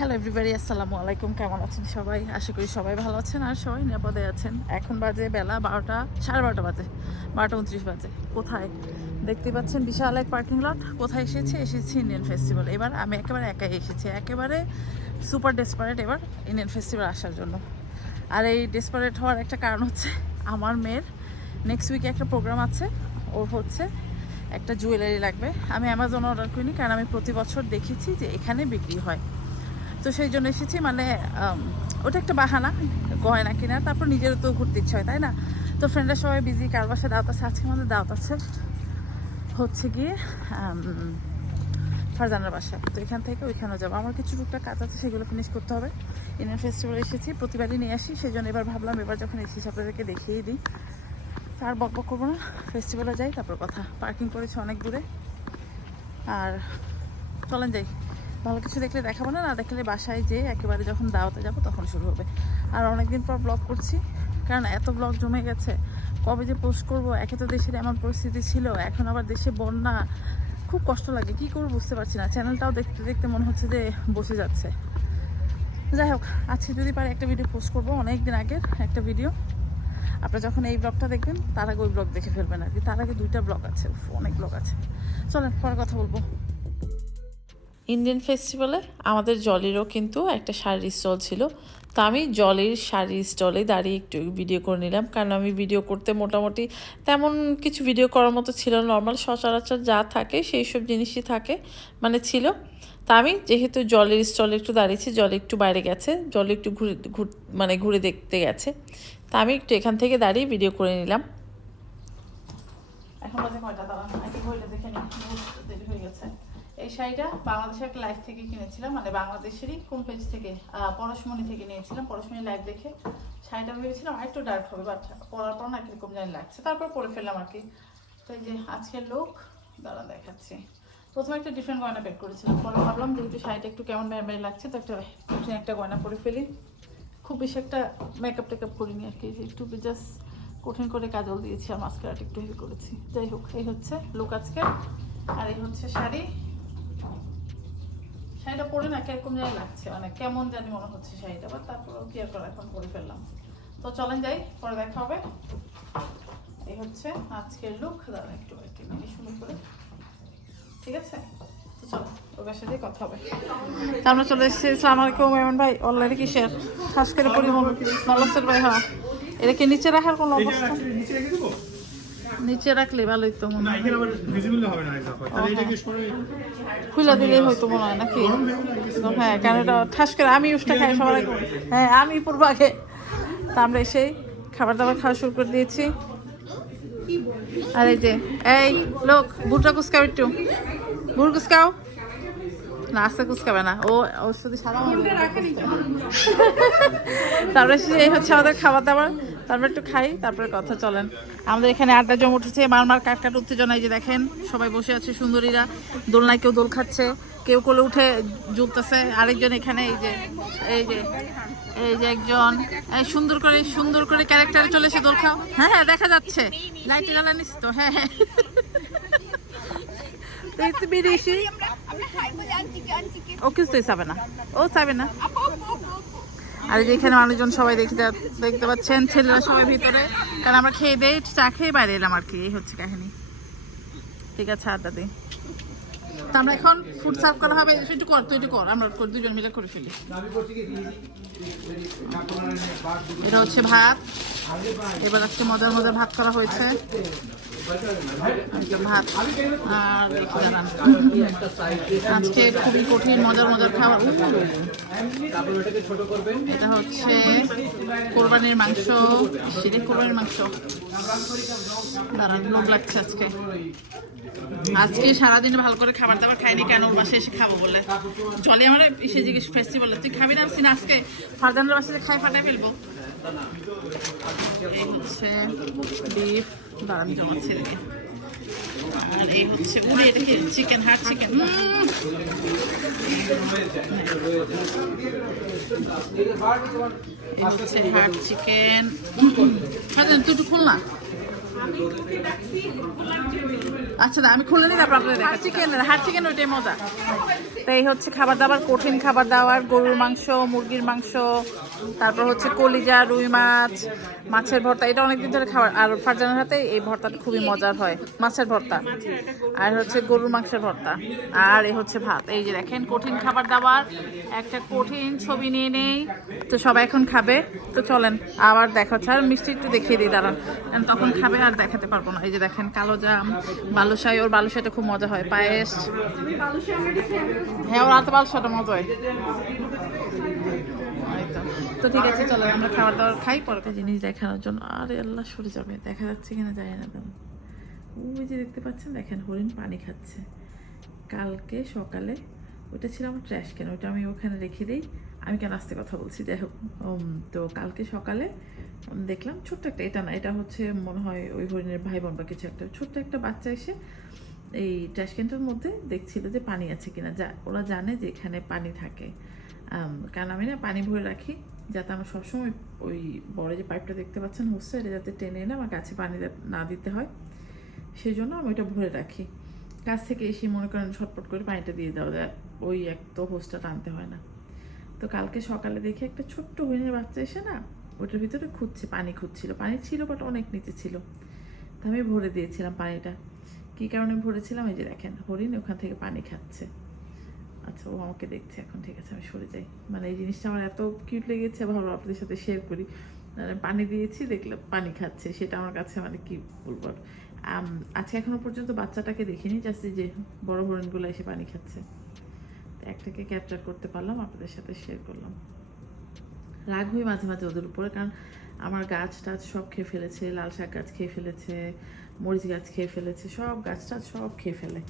Hello everybody আসসালামু আলাইকুম কেমন আছেন সবাই? আশা করি সবাই ভালো আছেন আর সবাই নিরাপদে আছেন। এখন বাজে বেলা বারোটা, সাড়ে বারোটা বাজে, বারোটা উনত্রিশ বাজে। কোথায়? দেখতে পাচ্ছেন বিশাল এক পার্কিং লট কোথায় এসেছি? এসেছি ইন্ডিয়ান ফেস্টিভ্যাল এবার আমি একেবারে একাই এসেছি। একেবারে সুপার ডেসপারেট এবার ইন্ডিয়ান ফেস্টিভ্যাল আসার জন্য। আর এই ডেসপারেট হওয়ার একটা কারণ হচ্ছে আমার মেয়ের নেক্সট উইকে একটা প্রোগ্রাম আছে। ওর হচ্ছে একটা জুয়েলারি লাগবে। আমি অ্যামাজন অর্ডার করিনি কারণ আমি প্রতি বছর দেখেছি যে এখানে বিক্রি হয়। তো সেই জন্য এসেছি মানে ওটা একটা বাহানা, গয়না কিনা তারপর নিজেরও তো ঘুরতে ইচ্ছে হয়, তাই না? তো ফ্রেন্ডরা সবাই বিজি কার বাসা দাওয়াত আছে আজকে আমাদের দাওয়াত আছে। হচ্ছে গিয়ে ফারজানার বাসায় তো এখান থেকে ওইখানেও যাব। আমার কিছু টুকটা কাজ আছে, সেগুলো ফিনিশ করতে হবে। ইন্ডিয়ান ফেস্টিভ্যাল এসেছি, প্রতিবারই নিয়ে আসি, সেই জন্য এবার ভাবলাম, এবার যখন এসেছি, আপনাদেরকে দেখিয়ে দিই। আর বক বক করব না ফেস্টিভ্যালে যাই, তারপর কথা। পার্কিং করেছে অনেক দূরে। আর চলেন যাই। ভালো কিছু দেখলে দেখাবো না না দেখলে বাসায় যেয়ে একেবারে যখন দাওয়াতে যাব তখন শুরু হবে। আর অনেকদিন পর ব্লগ করছি, কারণ এত ব্লগ জমে গেছে, কবে যে পোস্ট করব, একে তো দেশের এমন পরিস্থিতি ছিল, এখন আবার দেশে বন্যা, খুব কষ্ট লাগে, কী করব বুঝতে পারছি না চ্যানেলটাও দেখতে দেখতে মনে হচ্ছে যে বসে যাচ্ছে। যাই হোক, আজকে যদি পারে একটা ভিডিও পোস্ট করব অনেক দিন আগের একটা ভিডিও আপনারা যখন এই ব্লগটা দেখবেন, তার আগে ওই ব্লগ দেখে ফেলবেন আর কি, তার আগে দুইটা ব্লগ আছে অনেক ব্লগ আছে। চলেন, পরে কথা বলব। ইন্ডিয়ান ফেস্টিভ্যালে আমাদের জলেরও কিন্তু একটা শাড়ির স্টল ছিল। তা আমি জলের শাড়ির স্টলে দাঁড়িয়ে একটু ভিডিও করে নিলাম। কারণ আমি ভিডিও করতে মোটামুটি তেমন কিছু ভিডিও করার মতো ছিল নর্মাল সচরাচর যা থাকে সেই সব জিনিসই থাকে মানে ছিল। তা আমি যেহেতু জলের স্টলে একটু দাঁড়িয়েছি, জল একটু বাইরে গেছে, জল একটু ঘুরে, ঘুর মানে ঘুরে দেখতে গেছে। তা আমি একটু এখান থেকে দাঁড়িয়ে ভিডিও করে নিলাম। এখন দেখে নিই বহুত দেরি হয়ে গেছে এই শাড়িটা বাংলাদেশের একটা লাইভ থেকে কিনেছিলাম মানে বাংলাদেশেরই কোন পেজ থেকে পরশমণি থেকে নিয়েছিলাম পরশমণি লাইভ দেখে শাড়িটা ভেবেছিলাম আর একটু ডার্ক হবে বাট পরার পর না কীরকম জানি লাগছে। তারপর পরে ফেললাম আর কি। তো এই যে আজকের লোক দাঁড়া দেখাচ্ছি। প্রথমে একটা ডিফারেন্ট গয়না প্যাক করেছিলাম, পরে ভাবলাম যেহেতু শাড়িটা একটু কেমন মেরে লাগছে, তো একটা একটা গয়না পরে ফেলি। খুব বেশি একটা মেকআপ টেকআপ করিনি আর কি, যে একটু জাস্ট কঠিন করে কাজল দিয়েছি আর মাস্কারাটা একটু হেভি করেছি। যাই হোক, এই হচ্ছে লুক আজকে আর এই হচ্ছে শাড়ি। শাড়িটা পরে না কীরকম জানি লাগছে মানে কেমন জানি মনে হচ্ছে শাড়িটা বা তারপরেও কি আর করা, এখন পরে ফেললাম। তো চলেন যাই, পরে দেখা হবে। এই হচ্ছে আজকের লুক দাঁড়া একটু একটু মানে সুন্দর করে। ঠিক আছে? তো চলো, ওদের সাথে কথা হবে। আমরা চলে এসেছি ভাই অনলাইনে করে ভাই হ্যাঁ। এটা কি নিচে রাখার কোনো অবস্থা? নিচে? নিচে রাখলে ভালোই তো মনে হয়। এখানে আবার visible হবে না এটা। তাহলে এটাকে সরে- খুলে দিলেই হয়তো মনে হয় নাকি? হ্যাঁ কারণ এটা ঠাস করে আমি ইউজটা খাই সবার আগে। হ্যাঁ আমি পূর্ব আগে। তা আমরা এসেই খাবার দাবার খাওয়া শুরু করে দিয়েছি। আর এই যে এই লোক বুটটা কুচকাও একটু। বুট কুচকাও? না আস্তে কুচকাবে না। ও ও শুধু সাদা তারপরে সে এই হচ্ছে আমাদের খাবার দাবার। তারপর একটু খাই তারপরে কথা চলেন। আমাদের এখানে আড্ডা জম উঠেছে মারমার কাট কাট উত্তেজনা এই যে দেখেন সবাই বসে আছে সুন্দরীরা দোলনায় কেউ দোল খাচ্ছে কেউ কোলে উঠে ঝুলতেছে আরেকজন এখানে এই যে এই যে এই যে একজন সুন্দর করে সুন্দর করে ক্যারেক্টারে চলে এসে দোল খাও। হ্যাঁ হ্যাঁ দেখা যাচ্ছে। লাইটে জ্বালানিস তো হ্যাঁ হ্যাঁ। ও কিছু চাবে না। ও চাবে না। আর এই যে এখানে মানুষজন সবাই দেখতে দেখতে পাচ্ছেন, ছেলেরা সবাই ভিতরে। কারণ আমরা খেয়ে দেই চা খেয়ে বাইরে এলাম আর কি, এই হচ্ছে কাহিনী। ঠিক আছে, আড্ডা দিই তো আমরা এখন ফুড সার্ভ করা হবে একটু কর, তুই একটু কর, আমরা দুজন মিলে করে ফেলি। এটা হচ্ছে ভাত। এবার আজকে মজার মজার ভাত করা হয়েছে। ভাত আর দাঁড়ান আজকে খুবই কঠিন, মজার মজার খাবার। এটা হচ্ছে কোরবানির মাংস সেটা কোরবানির মাংস। দাঁড়ান লোভ লাগছে আজকে। আজকে সারাদিন ভালো করে খাবার দাবার খাইনি, কেন বাসায় এসে খাব বলে? জলে আমার এসে জিজ্ঞেস ফেস্টিভ্যালে তুই খাবি না? সিনা আজকে ফারদানের বাসায় খাই ফাটাই ফেলব। এই হচ্ছে বিফ। দাঁড়ান জমাচ্ছে এদিকে আর এই হচ্ছে উনি এটা কি চিকেন হাট চিকেন এই হচ্ছে হাট চিকেন দুটো একটু খুল না আচ্ছা আমি খুলে নিই, তারপর আপনাদের হাট চিকেন হাট চিকেন ওইটাই মজা। তো এই হচ্ছে খাবার দাবার, কঠিন খাবার দাবার, গরুর মাংস, মুরগির মাংস, তারপর হচ্ছে কলিজা, রুই মাছ, মাছের ভর্তা। এটা অনেকদিন ধরে খাবার আর ফারজানের হাতে এই ভর্তাটা খুবই মজার হয়, মাছের ভর্তা। আর হচ্ছে গরুর মাংসের ভর্তা। আর এই হচ্ছে ভাত। এই যে দেখেন, কঠিন খাবার দাবার। একটা কঠিন ছবি নিয়ে নেই। তো সবাই এখন খাবে। তো চলেন, আবার দেখা হচ্ছে। আর মিষ্টি একটু দেখিয়ে দিই, দাঁড়ান। তখন খাবে আর দেখাতে পারব না। এই যে দেখেন, কালো জাম, বালুশাই, ওর বালুশাইটা খুব মজা হয়, পায়েস। হ্যাঁ ওর হাতে বালুশাটা মজা হয় তো। ঠিক আছে, চলো, আমরা খাবার দাবার খাই পরে জিনিস দেখানোর জন্য। আরে আল্লাহ, সরে যাবে দেখা যাচ্ছে কিনা যায় না তেমন ওই যে দেখতে পাচ্ছেন, দেখেন, হরিণ পানি খাচ্ছে। কালকে সকালে ওটা ছিল আমার ট্র্যাশ কেন ওটা আমি ওখানে রেখে দিই। আমি কেন আসতে কথা বলছি? যাই হোক তো কালকে সকালে দেখলাম, ছোট্ট একটা, এটা না, এটা হচ্ছে মনে হয় ওই হরিণের ভাই বোন বা কিছু একটা। ছোট্ট একটা বাচ্চা এসে এই ট্র্যাশ ক্যানটার মধ্যে দেখছিল যে পানি আছে কিনা। যা, ওরা জানে যে এখানে পানি থাকে। কারণ আমি না পানি ভরে রাখি, যাতে আমার সবসময় ওই বড় যে পাইপটা দেখতে পাচ্ছেন, হচ্ছে এটা যাতে টেনে এনে আমার গাছে পানি না দিতে হয়। সেই জন্য আমি ওইটা ভরে রাখি। কাছ থেকে এসে মনে করেন ছটপট করে পানিটা দিয়ে দেওয়া যায়, ওই এক তো হোসটা টানতে হয় না। তো কালকে সকালে দেখি একটা ছোট্ট হরিণের বাচ্চা এসে না ওটার ভিতরে খুঁজছে, পানি খুঁজছিল। পানি ছিল বাট অনেক নিচে ছিল। তো আমি ভরে দিয়েছিলাম পানিটা। কী কারণে ভরেছিলাম? এই যে দেখেন, হরিণ ওখান থেকে পানি খাচ্ছে। আচ্ছা ও আমাকে দেখছে। এখন ঠিক আছে, আমি সরে যাই। মানে এই জিনিসটা আমার এত কিউট লেগেছে, ভাবলাম আপনাদের সাথে শেয়ার করি। মানে পানি দিয়েছি, দেখলাম পানি খাচ্ছে। সেটা আমার কাছে মানে কি বলব আজকে এখনও পর্যন্ত বাচ্চাটাকে দেখিনি জাস্ট যে বড় হরিণগুলো এসে পানি খাচ্ছে। একটাকে ক্যাপচার করতে পারলাম, আপনাদের সাথে শেয়ার করলাম। রাগ হই মাঝে মাঝে ওদের উপরে, কারণ আমার গাছ টাছ সব খেয়ে ফেলেছে, লাল শাক গাছ খেয়ে ফেলেছে, মরিচ গাছ খেয়ে ফেলেছে, সব গাছ টাছ সব খেয়ে ফেলে।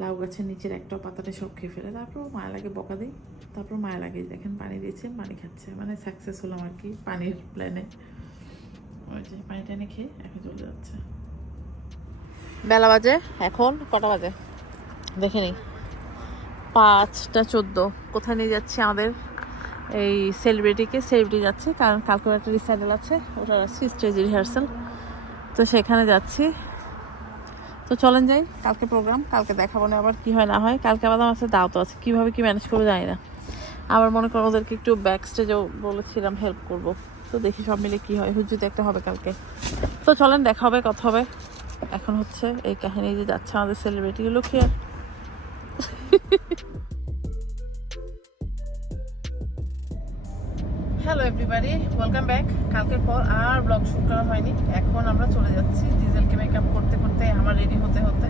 লাউ গাছের নিচের একটা পাতাটা সব খেয়ে ফেলে তারপর মায়া লাগে বকা দিই তারপর মায়া লাগে, দেখেন পানি দিয়েছে, পানি খাচ্ছে মানে সাকসেস হলাম আর কি পানির প্ল্যানে ওই যে পানি টানি খেয়ে এখন চলে যাচ্ছে। বেলা বাজে, এখন কটা বাজে? দেখে নিই। পাঁচটা চোদ্দ, কোথায় নিয়ে যাচ্ছে আমাদের? এই সেলিব্রিটিকে সেলিব্রিটি যাচ্ছে, কারণ কালকে একটা রিসাইডাল আছে, ওটা আছে স্টেজ রিহার্সাল তো সেখানে যাচ্ছি। তো চলেন যাই, কালকে প্রোগ্রাম কালকে দেখাবো না আবার কী হয় না হয়। কালকে আবার আমার দাও তো আছে, কীভাবে কী ম্যানেজ করব জানি না। আবার মনে করো ওদেরকে একটু ব্যাক স্টেজেও বলেছিলাম হেল্প করব। তো দেখি সব মিলে কী হয় হুজুতে একটা হবে কালকে। তো চলেন, দেখা হবে, কথা হবে। এখন হচ্ছে এই কাহিনী যে যাচ্ছে আমাদের সেলিব্রিটিগুলো কি আর হ্যালো এভরিবাডি ওয়েলকাম ব্যাক কালকের পর আর ব্লগ শুট করা হয়নি। এখন আমরা চলে যাচ্ছি ডিজেলকে মেকআপ করতে করতে আমার রেডি হতে হতে।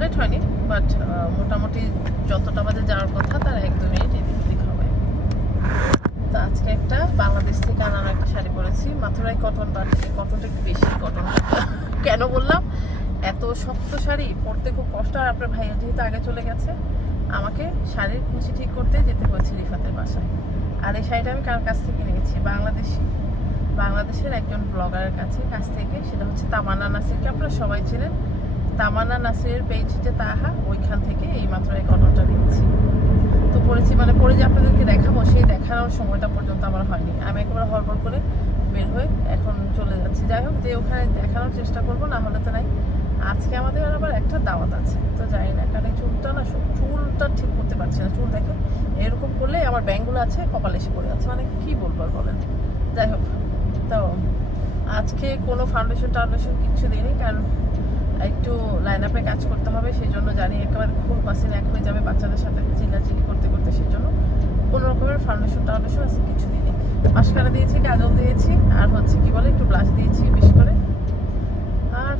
লেট হয়নি বাট মোটামুটি যতটা বাজে যাওয়ার কথা, তার এক দু মিনিট এদিক ওদিক হবে। তো আজকে একটা বাংলাদেশ থেকে আনানো একটা শাড়ি পরেছি। মাথুরাই কটন বাট কটনটা একটু বেশি কটন কেন বললাম? এত শক্ত শাড়ি, পরতে খুব কষ্ট। আর আপনার ভাইয়া যেহেতু আগে চলে গেছে, আমাকে শাড়ির কুচি ঠিক করতে যেতে হয়েছে রিফাতের বাসায়। আর এই শাড়িটা আমি কার কাছ থেকে নিয়েছি বাংলাদেশি। বাংলাদেশের একজন ব্লগারের কাছে কাছ থেকে। সেটা হচ্ছে তামান্না নাসিরকে। আপনারা সবাই ছিলেন তামান্না নাসিরের পেজ যে তাহা। ওইখান থেকে এই মাত্র এই কটনটা নিয়েছি তো পড়েছি মানে পরে যে আপনাদেরকে দেখাবো, সেই দেখানোর সময়টা পর্যন্ত আমার হয়নি। আমি একেবারে হড়বড় করে বের হয়ে এখন চলে যাচ্ছি। যাই হোক, যে ওখানে দেখানোর চেষ্টা করব, না হলে তো নাই। আজকে আমাদের আবার একটা দাওয়াত আছে, তো জানি না, কারণ চুলটা না চুলটা ঠিক করতে পারছি না। চুল দেখে, এরকম করলে আমার ব্যাঙ্গুলো আছে, কপালে এসে পড়ে আছে মানে কি বলব আর বলেন? যাই হোক, তো আজকে কোনো ফাউন্ডেশন টাউন্ডেশন কিচ্ছু দিইনি, কারণ একটু লাইন আপে কাজ করতে হবে, সেই জন্য জানি একেবারে খুব পাসিন এক হয়ে যাবে বাচ্চাদের সাথে চিল্লাচিল্লি করতে করতে, সেই জন্য কোনো রকমের ফাউন্ডেশন টাউন্ডেশন আছে কিছু দিইনি। মাস্কারা দিয়েছি, কাজল দিয়েছি, আর হচ্ছে কি বলে, একটু ব্লাশ দিয়েছি বেশি করে।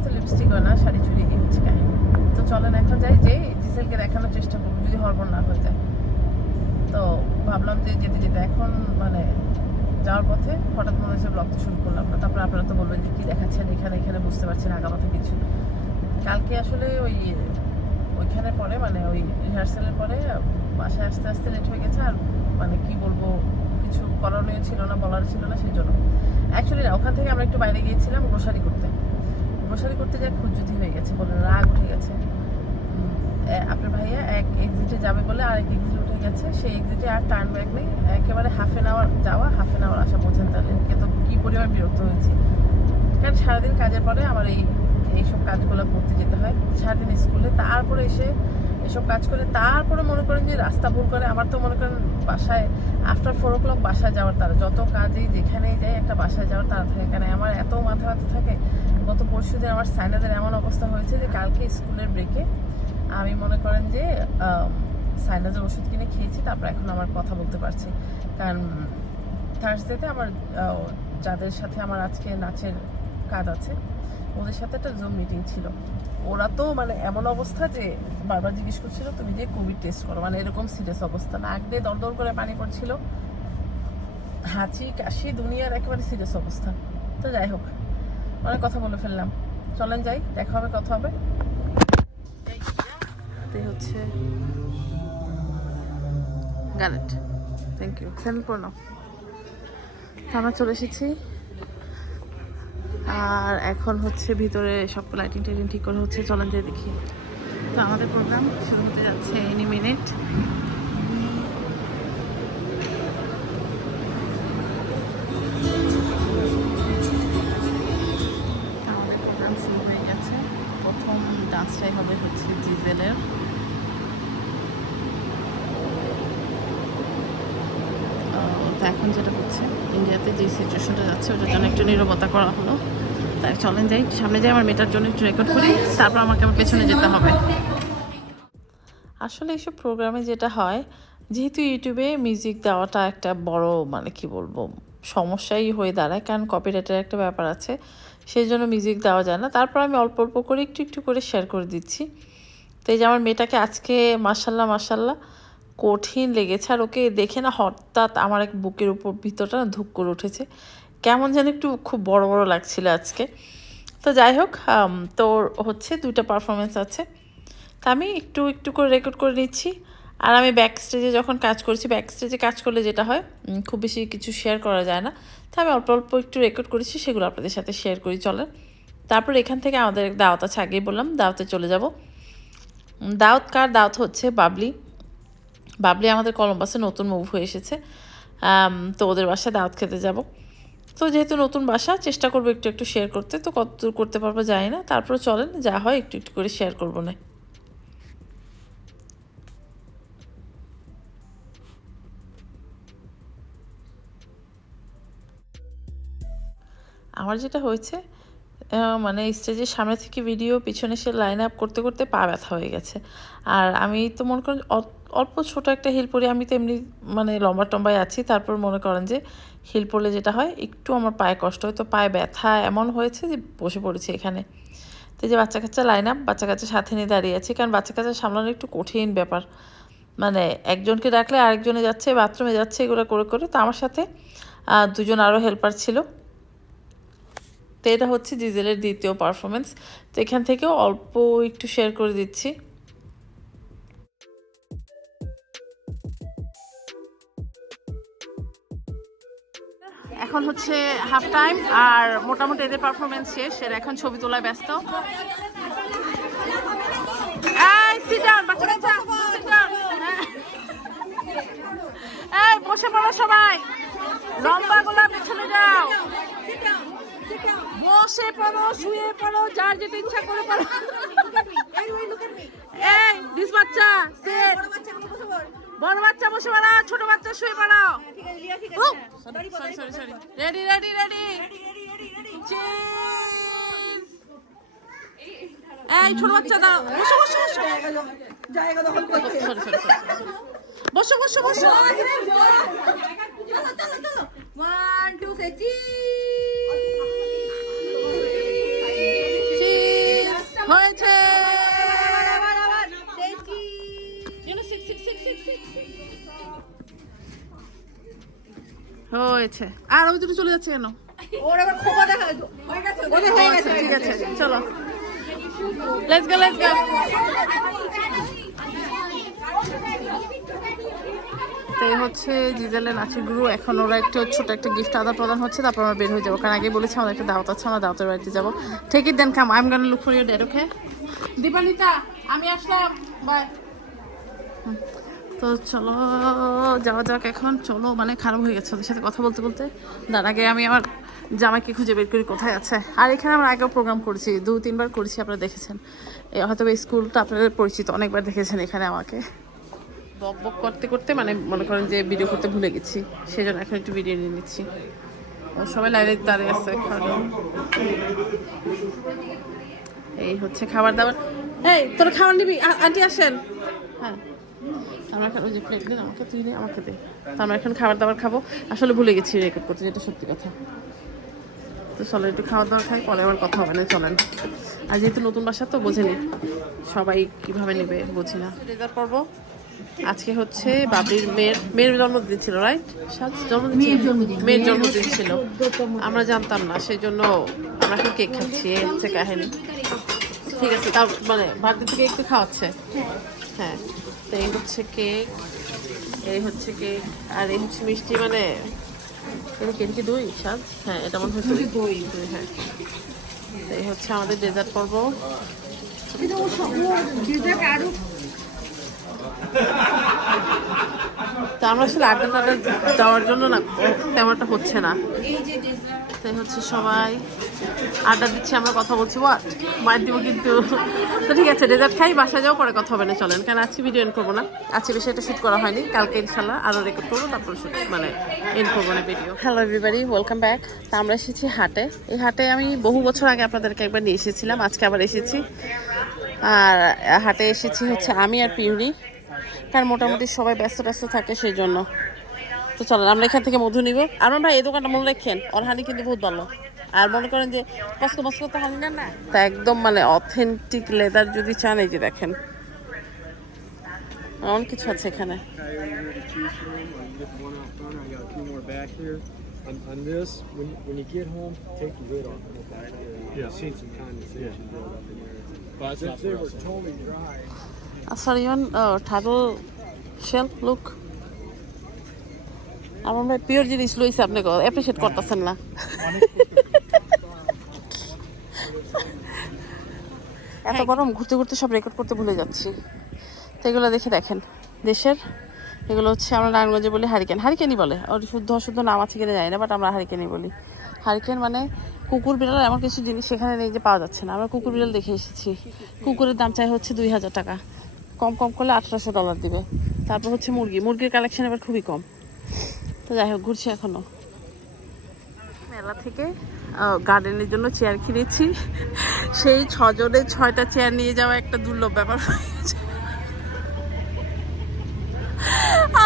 তো লিপস্টিক না, শাড়ি চুড়ি দিয়ে হচ্ছে কাহিনী। তো চলেন এখন যাই যে জিসেলকে দেখানোর চেষ্টা করব, যদি হরবর না হয়ে যায়। তো ভাবলাম যে যেতে যেতে এখন মানে যাওয়ার পথে হঠাৎ মনে হচ্ছে ব্লগটা শুরু করলাম না। তারপরে আপনারা তো বলবেন যে কী দেখাচ্ছেন এখানে এখানে বুঝতে পারছেন আগামাথা কিছু। কালকে আসলে ওই, ওইখানে পরে মানে ওই রিহার্সালের পরে, বাসায় আসতে আসতে লেট হয়ে গেছে, আর মানে কি বলব, কিছু করণীয় ছিল না, বলার ছিল না, সেই জন্য। অ্যাকচুয়ালি না, ওখান থেকে আমরা একটু বাইরে গিয়েছিলাম গ্রোসারি করতে। গ্রোসারি করতে যাই খুঁজুতি হয়ে গেছে, বলে রাগ উঠে গেছে। আপনার ভাইয়া এক এক্সিটে যাবে বলে আরেক এক্সিট উঠে গেছে। সেই এক্সিটে আর টার্ন ব্যাক নেই। একেবারে হাফ এন আওয়ার যাওয়া হাফ এন আওয়ার আসা বোঝেন তাহলে তো কী পরিমাণ বিরক্ত হয়েছি। কারণ সারাদিন কাজের পরে আমার এই, এইসব কাজগুলো করতে যেতে হয়। সারাদিন স্কুলে তারপরে এসে এসব কাজ করে তারপরে মনে করেন যে রাস্তা ভুল করে। আমার তো মনে করেন বাসায় আফটার ফোর ও ক্লক বাসায় যাওয়ার তারা, যত কাজেই যেখানেই যাই একটা বাসায় যাওয়ার তারা থাকে। কারণ আমার এত মাথা ব্যথা থাকে গত পরশু দিন আমার সাইনাদের এমন অবস্থা হয়েছে যে কালকে স্কুলের ব্রেকে আমি মনে করেন যে সাইনাজের ওষুধ কিনে খেয়েছি, তারপর এখন আমার কথা বলতে পারছি। কারণ থার্সডেতে আমার যাদের সাথে আমার আজকে নাচের কাজ আছে, ওদের সাথে একটা জুম মিটিং ছিল। ওরা তো মানে এমন অবস্থা যে বারবার জিজ্ঞেস করছিল, তুমি যে কোভিড টেস্ট করো? মানে এরকম সিরিয়াস অবস্থা না। নাক দিয়ে দর দর করে পানি পড়ছিল। হাঁচি, কাশি, দুনিয়ার একেবারে সিরিয়াস অবস্থা। তো যাই হোক অনেক কথা বলে ফেললাম। চলেন যাই, দেখা হবে, কথা হবে। হচ্ছে গ্যারেট থ্যাংক ইউ করে নাও। আমরা চলে এসেছি। আর এখন হচ্ছে ভিতরে সব লাইটিং টাইটিং ঠিক করে হচ্ছে। চলেন দিয়ে দেখি। তো আমাদের প্রোগ্রাম শুরু হতে যাচ্ছে এনি মিনিট এখন যেটা হচ্ছে ইন্ডিয়াতে যে সিচুয়েশনটা যাচ্ছে, ওটার জন্য একটু নিরবতা করা হলো। তাই চলেন যাই, সামনে যাই, আমার মেয়েটার জন্য একটু রেকর্ড করি, তারপর আমাকে আবার পেছনে যেতে হবে। আসলে এইসব প্রোগ্রামে যেটা হয়, যেহেতু ইউটিউবে মিউজিক দেওয়াটা একটা বড় মানে কি বলব, সমস্যাই হয়ে দাঁড়ায়, কারণ কপিরাইটের একটা ব্যাপার আছে, সেই জন্য মিউজিক দেওয়া যায় না। তারপর আমি অল্প অল্প করে একটু একটু করে শেয়ার করে দিচ্ছি। তো এই যে আমার মেয়েটাকে আজকে মাসাল্লাহ মাসাল্লাহ কঠিন লেগেছে আর ওকে দেখে না হঠাৎ আমার এক বুকের উপর ভিতরটা না ধুক করে উঠেছে। কেমন যেন একটু খুব বড় বড় লাগছিল আজকে। তো যাই হোক তোর হচ্ছে দুইটা পারফরমেন্স আছে। তা আমি একটু একটু করে রেকর্ড করে নিচ্ছি। আর আমি ব্যাক স্টেজে যখন কাজ করছি ব্যাক স্টেজে কাজ করলে যেটা হয় খুব বেশি কিছু শেয়ার করা যায় না। তা আমি অল্প অল্প একটু রেকর্ড করেছি, সেগুলো আপনাদের সাথে শেয়ার করি, চলেন। তারপর এখান থেকে আমাদের দাওয়াত আছে, আগেই বললাম, দাওয়াতে চলে যাব। দাওয়াত কার? দাওয়াত হচ্ছে বাবলি। বাবলি আমাদের কলম্বাসে নতুন মুভ হয়ে এসেছে। তো ওদের বাসায় দাওয়াত খেতে যাব। তো যেহেতু নতুন বাসা, চেষ্টা করব একটু একটু শেয়ার করতে। তো কতদূর করতে পারব জানি না। তারপরে চলেন, যা হয় একটু একটু করে শেয়ার করব না। আমার যেটা হয়েছে মানে স্টেজের সামনে থেকে ভিডিও পিছনে সে লাইন আপ করতে করতে পা ব্যথা হয়ে গেছে। আর আমি তো মনে করেন অল্প ছোট একটা হিল পরে আমি তো এমনি মানে লম্বা টম্বায় আছি, তারপর মনে করেন যে হিল পরলে যেটা হয়, একটু আমার পায়ে কষ্ট হয়। তো পায়ে ব্যথা এমন হয়েছে যে বসে পড়েছি এখানে। তো যে বাচ্চা কাচ্চা লাইন আপ বাচ্চা কাচ্চা সাথে নিয়ে দাঁড়িয়ে আছি, কারণ বাচ্চা কাচ্চা সামলানো একটু কঠিন ব্যাপার। মানে একজনকে ডাকলে আরেকজনে যাচ্ছে বাথরুমে যাচ্ছে, এগুলো করে করে। তো আমার সাথে দুজন আরও হেল্পার ছিল। তো এটা হচ্ছে ডিজেলের দ্বিতীয় পারফরমেন্স তো এখান থেকেও অল্প একটু শেয়ার করে দিচ্ছি। এখন হচ্ছে হাফ টাইম আর মোটামুটি এদের পারফরমেন্স শেষ। এরা এখন ছবি তোলায় ব্যস্ত। এই. এই বসে পড়ো সবাই। লম্বা গোলা পেছনে যাও। বসে পড়ো শুয়ে পড়ো যার যেটা ইচ্ছা করে পড়ো। এই দিস বাচ্চা বড় বাচ্চা বসে পড়াও ছোট বাচ্চা শুয়ে পড়াও sorry sorry sorry ready ready ready এই ছোট বাচ্চা দাও। বসো বসো বসো। জায়গা দখল করছে। সরি সরি সরি বসো বসো বসো। চলো চলো চলো! হয়েছে। হয়েছে। আর ওই দুটো চলে যাচ্ছে কেন? ওর আবার খোপা দেখা হয়ে গেছে গেছে ঠিক আছে চলো। লেটস গো লেটস গো তো হচ্ছে জিজেলের নাচের গুরু। এখন ওরা একটু ছোট একটা গিফট আদান প্রদান হচ্ছে তারপর আমরা বের হয়ে যাব। কারণ আগে বলেছি আমাদের একটা দাওয়াত আছে আমরা দাওয়াতের বাড়িতে যাব। ঠিক then come I am gonna look for your dad okay Dipanita আমি আসলাম। বাই তো চলো, যাওয়া যাক এখন। চলো মানে খারাপ হয়ে গেছে ওদের সাথে কথা বলতে বলতে। তার আগে আমি আমার জামাইকে খুঁজে বের করি কোথায় আছে। আর এখানে আমরা আগেও প্রোগ্রাম করেছি, দু, তিনবার করেছি, আপনারা দেখেছেন। হয়তো স্কুলটা আপনাদের পরিচিত, অনেকবার দেখেছেন এখানে আমাকে। বক বক করতে করতে মানে মনে করেন যে ভিডিও করতে ভুলে গেছি। সেই জন্য এখন একটু ভিডিও নিয়ে নিচ্ছি। সবাই লাইনে দাঁড়িয়ে আছে খাওয়া এই হচ্ছে খাবার দাবার। এই, তোর খাবার নিবি? আন্টি আসেন। হ্যাঁ। আমরা এখন ওই যে প্লেট দিন আমাকে তুই নে আমাকে দে। তো আমরা এখন খাবার দাবার খাব। আসলে ভুলে গেছি রেকর্ড করতে যেটা সত্যি কথা। তো চলো একটু খাওয়া দাওয়া খাই পরে আবার কথা হবে না চলেন। আর যেহেতু নতুন বাসা তো বোঝেনি সবাই কীভাবে নেবে বুঝি না। রেজাল্ট পর্ব আজকে হচ্ছে বাবরির মেয়ের মেয়ের জন্মদিন ছিল রাইট জন্মদিন মেয়ের জন্মদিন ছিল। আমরা জানতাম না সেই জন্য আমরা এখন কেক খাচ্ছি হচ্ছে কাহিনী ঠিক আছে তার মানে বার্থডে থেকে একটু খাওয়াচ্ছে। হ্যাঁ তো এই হচ্ছে কেক এই হচ্ছে কেক আর এই হচ্ছে মিষ্টি মানে এটা কি কি দই স্বাদ হ্যাঁ এটা মনে হচ্ছে দই। দই হ্যাঁ। এই হচ্ছে আমাদের ডেজার্ট পর্ব তো আমরা আসলে আড্ডা টাড্ডা যাওয়ার জন্য না তেমনটা হচ্ছে না। তাই হচ্ছে সবাই আড্ডা দিচ্ছি, আমরা কথা বলছি ওয়াট মায়ের দিব কিন্তু। তো ঠিক আছে ডেজার্ট খাই, বাসায় যাও, পরে কথা হবে না, চলেন। কারণ আজকে ভিডিও এন্ড করব না? আজকে বেশি এটা শ্যুট করা হয়নি, কালকে ইনশাল্লাহ আরও রেকর্ড করব, তারপর শুট মানে এন্ড করব না video hello everybody welcome back তা আমরা এসেছি হাটে। এই হাটে আমি বহু বছর আগে আপনাদেরকে একবার নিয়ে এসেছিলাম, আজকে আবার এসেছি। আর হাটে এসেছি হচ্ছে আমি আর পিউরি। কারণ মোটামুটি সবাই ব্যস্ত ব্যস্ত থাকে সেই জন্য। তো চলেন, আমরা এখান থেকে মধু নিব। আমার ভাই, এই দোকানটা মনে রাখেন ওর হানি কিন্তু বহুত ভালো। আর মনে করেন যে মস্কো মস্কো তো হানি না না তা একদম মানে অথেন্টিক লেদার যদি চান এই যে দেখেন অনেক কিছু আছে এখানে I. I. I. On, on this, when, when you get home, take the lid off and look back there. You've seen some condensation yeah. build up in there. But if they were totally dry, sorry on turtle shell look আমার ভাই pure জিনিস লইছে আপনি appreciate করতেছেন না এত গরম ঘুরতে ঘুরতে সব রেকর্ড করতে ভুলে যাচ্ছি। তো এগুলো দেখে দেখেন দেশের এগুলো হচ্ছে আমরা নারায়ণগঞ্জে বলি হারিকেন হারিকেনই বলে ওর শুদ্ধ অশুদ্ধ নাম আছে কিনা জানি না বাট আমরা হারিকেনই বলি। হারিকেন মানে কুকুর বিড়াল এমন কিছু জিনিস সেখানে নেই যে পাওয়া যাচ্ছে না। আমরা কুকুর বিড়াল দেখে এসেছি। কুকুরের দাম চাই হচ্ছে দুই হাজার টাকা। কম কম করলে আঠারোশো ডলার দিবে। তারপর হচ্ছে মুরগি। মুরগির কালেকশন এবার খুবই কম। তো যাই হোক ঘুরছি এখনও মেলা থেকে গার্ডেনের জন্য চেয়ার কিনেছি। সেই ছজনে ছয়টা চেয়ার নিয়ে যাওয়া একটা দুর্লভ ব্যাপার হয়েছে।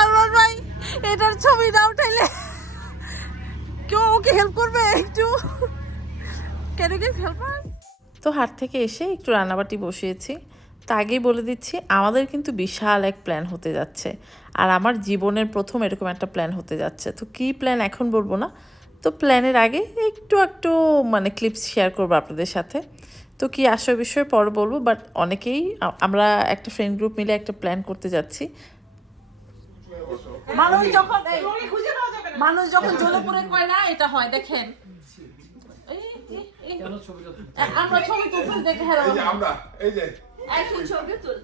আমার ভাই, এটার ছবি না উঠাইলে কেউ ওকে হেল্প করবে একটু? কেন কি হেল্প তো হাট থেকে এসে একটু রান্নাবাটি বসিয়েছি। তা আগেই বলে দিচ্ছি, আমাদের কিন্তু বিশাল এক প্ল্যান হতে যাচ্ছে। আর আমার জীবনের প্রথম এরকম একটা প্ল্যান হতে যাচ্ছে। তো কী প্ল্যান এখন বলব না? তো প্ল্যানের আগে একটু একটু মানে ক্লিপস শেয়ার করব আপনাদের সাথে। তো কি আসল বিষয়ে পরে বলব বাট অনেকেই আমরা একটা ফ্রেন্ড গ্রুপ মিলে একটা প্ল্যান করতে যাচ্ছি। মানুষ যখন মানুষ যখন জলপুরে কয় না এটা হয় দেখেন। আমরা ছবি তুলতে দেখে হ্যাঁ আমরা এই যে।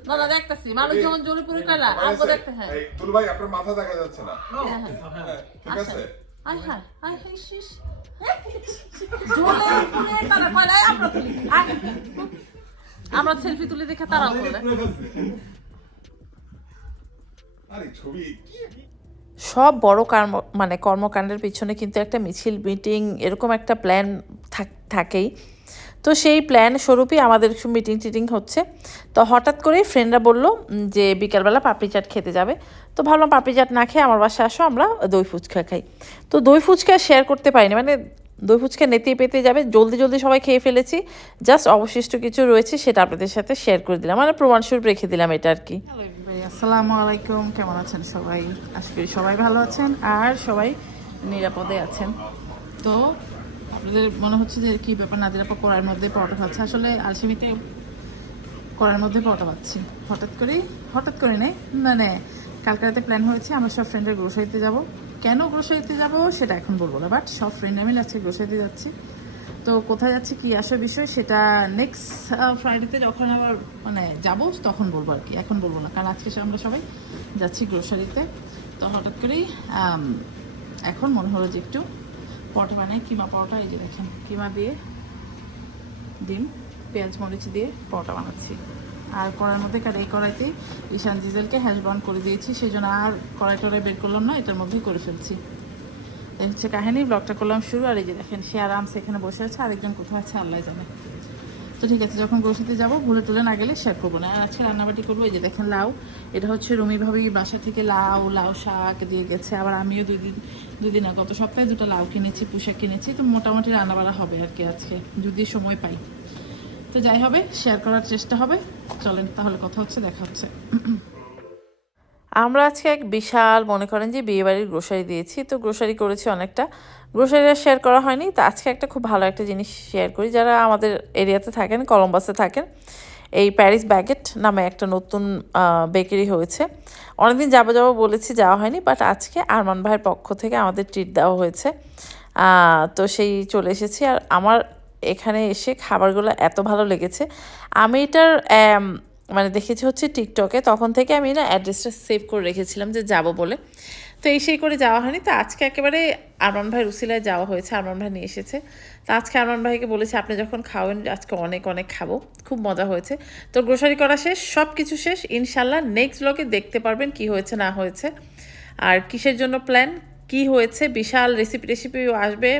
না না দেখতেছি। মানুষ যখন জলপুরে কয় না আমগো দেখতে হ্যাঁ। ভাই আপনার মাথা দেখা যাচ্ছে না। হ্যাঁ, হ্যাঁ। হ্যাঁ, ঠিক আছে? আয় হায় আয় হায় শিস জলপুরে তারা কয় আমরা তুলি। আমরা সেলফি তুলে দেখে তারাও বলে। আরে ছবি সব বড় কর্ম মানে কর্মকাণ্ডের পিছনে কিন্তু একটা মিছিল মিটিং এরকম একটা প্ল্যান থাকেই। তো সেই প্ল্যান স্বরূপই আমাদের মিটিং টিটিং হচ্ছে। তো হঠাৎ করেই ফ্রেন্ডরা বলল যে বিকালবেলা পাপড়ি চাট খেতে যাবে। তো ভাবলাম পাপড়ি চাট না খেয়ে আমার বাসায় আসো, আমরা দই ফুচকা খাই। তো দই ফুচকা শেয়ার করতে পারিনি মানে দই ফুচকা নেতে পেতে যাবে, জলদি জলদি সবাই খেয়ে ফেলেছি। জাস্ট অবশিষ্ট কিছু রয়েছে, সেটা আপনাদের সাথে শেয়ার করে দিলাম। মানে প্রমাণস্বরূপ রেখে দিলাম এটা আর কি। আসসালামু আলাইকুম। কেমন আছেন সবাই? আশা করি সবাই ভালো আছেন, আর সবাই নিরাপদে আছেন। তো আপনাদের মনে হচ্ছে যে কি ব্যাপার নাদিরাপা কড়ার মধ্যে পরোটা খাচ্ছে? আসলে আলসিমিতে কড়ার মধ্যে পরোটা পাচ্ছি হঠাৎ করেই, হঠাৎ করে নেই। মানে কালকে রাতে প্ল্যান হয়েছে, আমরা সব ফ্রেন্ডের গ্রোসারিতে যাব। কেন গ্রোসারিতে যাব সেটা এখন বলব না বাট সব ফ্রেন্ড মিলে আজকে গ্রোসারিতে যাচ্ছি। তো কোথায় যাচ্ছি, কি আসে বিষয়, সেটা নেক্সট ফ্রাইডেতে যখন আবার মানে যাব, তখন বলব আর কি। এখন বলব না, কারণ আজকে আমরা সবাই যাচ্ছি গ্রোসারিতে তো হঠাৎ করেই এখন মনে হলো যে একটু পরোটা বানাই, কিমা পরোটা, এই যে দেখেন, কিমা দিয়ে ডিম, পেঁয়াজ, মরিচ দিয়ে পরোটা বানাচ্ছি। আর কড়ার মধ্যে কার এই কড়াইতে ঈশান জিজেলকে হ্যাশ ব্রাউন করে দিয়েছি, সেই জন্য আর কড়াই টড়াই বের করলাম না, এটার মধ্যেই করে ফেলছি। এই হচ্ছে কাহিনী, ব্লগটা করলাম শুরু, আর এই যে দেখেন সে আরামসে এখানে বসে আছে, আরেকজন কোথাও আছে, আল্লাহ জানে। তো ঠিক আছে যখন গ্রোসারিতে যাব, ভুলে টুলে না গেলে শেয়ার করব না। আর আজকে রান্নাবাটি করব, এই যে দেখেন লাউ। এটা হচ্ছে রুমি ভাবি বাসা থেকে লাউ লাউ শাক দিয়ে গেছে। আবার আমিও দুই দিন দুই দিন গত সপ্তাহে দুটো লাউ কিনেছি পুষা কিনেছি। তো মোটামুটি রান্নাবাড়া হবে আর কি আজকে, যদি সময় পাই। তো যাই হবে, শেয়ার করার চেষ্টা হবে। চলেন, তাহলে কথা হচ্ছে, দেখা হচ্ছে। আমরা আজকে এক বিশাল, মনে করেন যে বিয়েবাড়ির গ্রোসারি দিয়েছি। তো গ্রোসারি করেছি অনেকটা। গ্রোসারি আর শেয়ার করা হয়নি। তো আজকে একটা খুব ভালো একটা জিনিস শেয়ার করি। যারা আমাদের এরিয়াতে থাকেন, কলম্বাসে থাকেন, এই প্যারিস ব্যাগেট নামে একটা নতুন বেকারি হয়েছে। অনেকদিন যাব যাব বলেছি যাওয়া হয়নি বাট আজকে আরমান ভাইয়ের পক্ষ থেকে আমাদের ট্রিট দেওয়া হয়েছে। তো সেই চলে এসেছি। আর আমার এখানে এসে খাবারগুলো এত ভালো লেগেছে। আমি এটার মানে দেখেছি হচ্ছে টিকটকে তখন থেকে আমি না অ্যাড্রেসটা সেভ করে রেখেছিলাম যে যাব বলে। তো এই সেই করে যাওয়া হয়নি। তো আজকে একেবারে আরমান ভাই রুসিলায় যাওয়া হয়েছে, আরমান ভাই নিয়ে এসেছে। তো আজকে আরমান ভাইকে বলেছি, আপনি যখন খাওয়েন, আজকে অনেক অনেক খাব। খুব মজা হয়েছে। তো গ্রোসারি করা শেষ সব কিছু শেষ ইনশাল্লাহ নেক্সট ব্লগে দেখতে পারবেন কি হয়েছে, না হয়েছে। আর কিসের জন্য প্ল্যান কি হয়েছে? বিশাল রেসিপি রেসিপিও আসবে।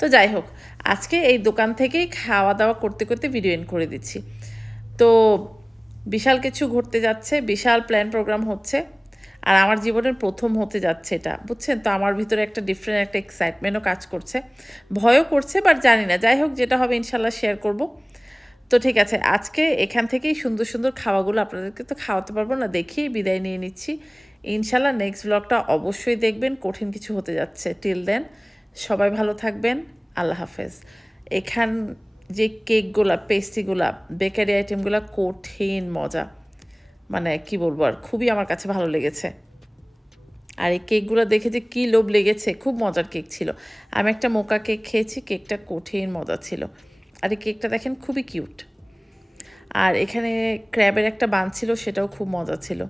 তো যাই হোক, আজকে এই দোকান থেকেই খাওয়া দাওয়া করতে করতে ভিডিও এন্ড করে দিচ্ছি। তো বিশাল কিছু ঘটতে যাচ্ছে, বিশাল প্ল্যান প্রোগ্রাম হচ্ছে। আর আমার জীবনের প্রথম হতে যাচ্ছে এটা, বুঝছেন? তো আমার ভিতরে একটা ডিফারেন্ট একটা এক্সাইটমেন্টও কাজ করছে। ভয়ও করছে বাট জানি না। যাই হোক, যেটা হবে ইনশাল্লাহ শেয়ার করব। তো ঠিক আছে, আজকে এখান থেকেই সুন্দর সুন্দর খাওয়াগুলো আপনাদেরকে তো খাওয়াতে পারব না দেখিয়ে বিদায় নিয়ে নিচ্ছি। ইনশাল্লাহ নেক্সট ব্লগটা অবশ্যই দেখবেন, কঠিন কিছু হতে যাচ্ছে। টিল দেন সবাই ভালো থাকবেন, আল্লাহ হাফেজ। এখান যে কেকগুলা পেস্ট্রিগুলা বেকারি আইটেমগুলো কঠিন মজা। মানে কি বলব আর, খুবই আমার কাছে ভালো লেগেছে। আর এই কেকগুলো দেখে যে কী লোভ লেগেছে, খুব মজার কেক ছিল। আমি একটা মোকা কেক খেয়েছি, কেকটা কঠিন মজা ছিল। আর এই কেকটা দেখেন খুবই কিউট। আর এখানে ক্র্যাবের একটা বান ছিল, সেটাও খুব মজা ছিল।